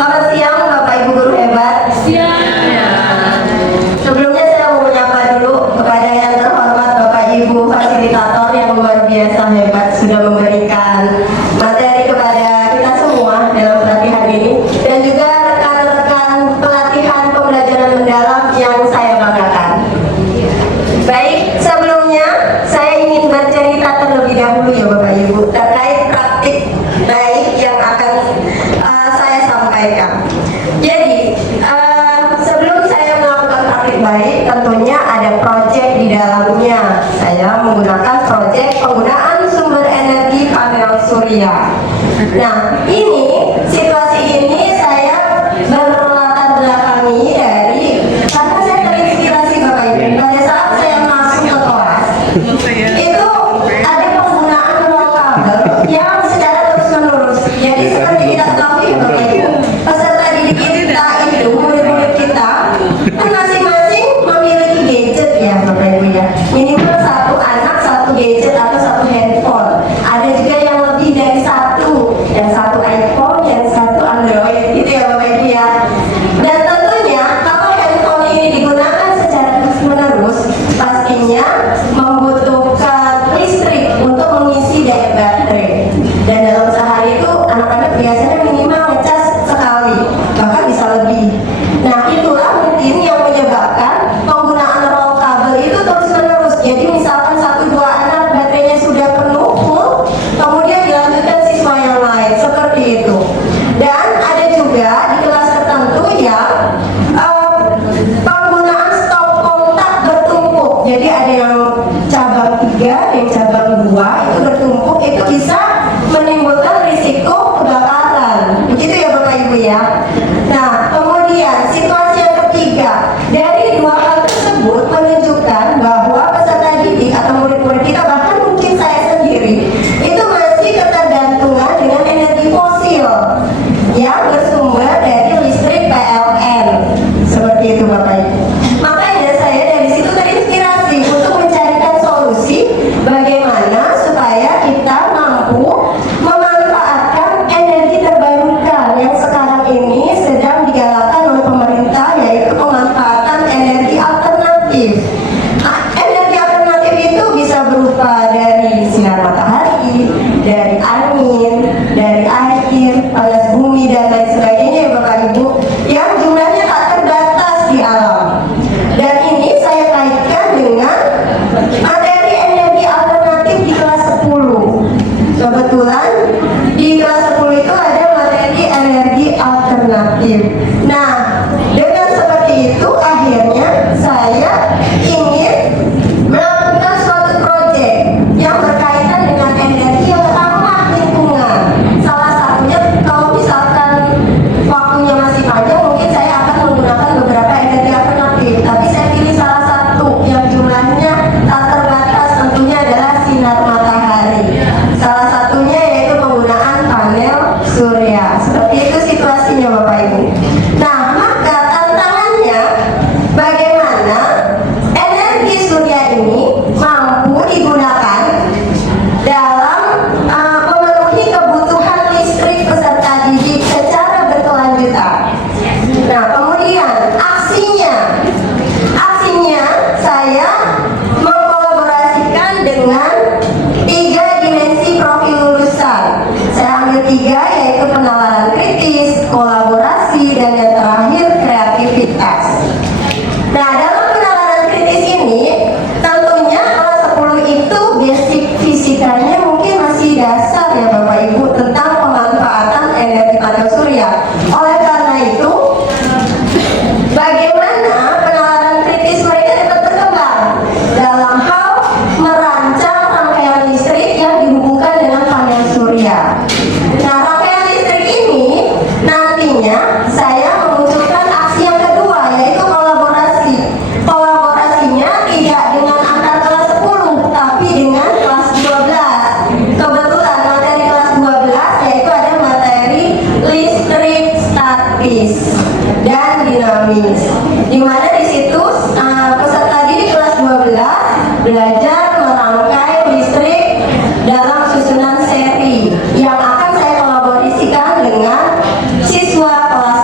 Selamat siang Bapak Ibu guru hebat. Siang. Sebelumnya saya mau menyapa dulu kepada yang terhormat Bapak Ibu fasilitator yang luar biasa hebat sudah memberikan materi kepada kita semua dalam pelatihan ini, dan juga rekan-rekan pelatihan pembelajaran mendalam yang saya banggakan. Baik, sebelumnya saya ingin bercerita terlebih dahulu ya Bapak Ibu terkait praktik baik yang akan saya sampaikan. Jadi sebelum saya melakukan praktik baik, tentunya ada proyek di dalamnya. Saya menggunakan proyek penggunaan sumber energi panel surya. Nah, ini situasi ini saya berlatar belakangi dari karena saya terinspirasi Bapak Ibu pada saat saya masuk ke kelas itu ada penggunaan ruang kabel yang secara terus menerus. Jadi seperti kita ketahui Bapak Ibu, peserta didik kita itu murid-murid kita kan masing-masing memiliki gadget ya Bapak Ibu ya, minimal satu anak satu gadget atau satu handphone. Ada juga yang lebih dari satu, yang satu iPhone, yang satu Android gitu ya Bapak Ibu ya. Dan tentunya kalau handphone ini digunakan secara terus-menerus pastinya membutuhkan listrik untuk mengisi daya baterai. Dan dalam sehari itu anak-anak biasanya minimal ngecas sekali, bahkan bisa lebih. Nah, itulah mungkin yang menyebabkan penggunaan roll kabel itu terus-menerus. Jadi misalkan satu dua anak baterainya sudah penuh full, kemudian dilanjutkan siswa yang lain seperti itu. Dan ada juga di kelas tertentu yang penggunaan stop kontak bertumpuk. Jadi ada yang cabang 3, yang cabang 2 itu bertumpuk, itu bisa menimbulkan risiko kebakaran. Begitu ya Bapak Ibu ya. Nah, kemudian situasi yang ketiga, dari dua hal tersebut menunjukkan bahwa peserta didik atau murid-murid kita, bahkan mungkin saya sendiri, itu masih ketergantungan dengan energi fosil yang bersumber dari listrik PLN. Seperti itu Bapak Ibu. Makanya saya dari situ terinspirasi untuk mencarikan solusi bagaimana supaya kita mampu memanfaatkan energi terbarukan yang sekarang ini sedang digalakkan oleh pemerintah, yaitu pemanfaatan energi alternatif. Nah, energi alternatif itu bisa berupa dari sinar matahari, dari angin, dari air, panas bumi, dan lain sebagainya ya Bapak Ibu, yang jumlahnya tak terbatas di alam. Dan ini saya kaitkan dengan materi energi alternatif di kelas 10. Kebetulan di kelas 10 itu ada materi energi alternatif. Nah, dengan seperti itu akhirnya saya ingin melakukan suatu proyek yang berkaitan dengan energi yang ramah lingkungan. Salah satunya, kalau misalkan waktunya masih panjang, mungkin saya akan menggunakan beberapa energi alternatif, tapi saya pilih salah satu yang jumlahnya tak terbatas, tentunya adalah sinar matahari. Salah satunya yaitu penggunaan panel surya. Seperti itu situasinya Bapak Ibu. Nah, maka tantangannya bagaimana energi surya ini mampu digunakan dalam memenuhi kebutuhan listrik peserta didik secara berkelanjutan. Nah, kemudian aksinya saya mengkolaborasikan dengan 3 dimensi profil lulusan. Saya ambil 3, yaitu penalaran kritis, kolaborasi, dan yang terakhir kreativitas. Nah, dalam penalaran kritis ini tentunya kelas 10 itu basic fisikanya mungkin masih dasar ya Bapak Ibu tentang pemanfaatan energi panel surya. Oleh karena itu, bagaimana penalaran kritis mereka dapat berkembang dalam hal merancang rangkaian listrik yang dihubungkan dengan panel surya. Nah, rangkaian listrik ini nantinya saya memunculkan aksi yang kedua, yaitu kolaborasi. Kolaborasinya tidak dengan antar kelas 10, tapi dengan kelas 12. Kebetulan materi kelas 12 yaitu ada materi listrik statis dan dinamis, di mana di situ peserta didik kelas 12 belajar merangkai listrik dalam susunan seri yang akan saya kolaborasikan dengan siswa kelas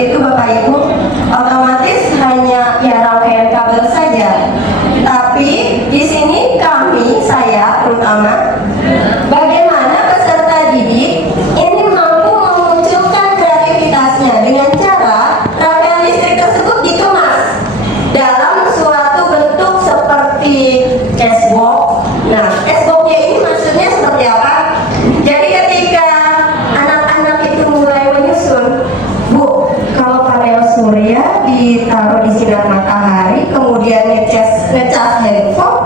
seperti itu Bapak Ibu, otomatis hanya ya rangkaian kabel saja. Tapi di sini saya terutama, bagaimana peserta didik ini mampu memunculkan kreativitasnya dengan cara rangkaian listrik tersebut dikemas dalam suatu bentuk seperti cashbox. Nah, cashboxnya ini maksudnya seperti apa? Jadi ketika anak-anak itu mulai menyusun, Bu, kalau panel surya ditaruh di sinar matahari, kemudian ngecas handphone,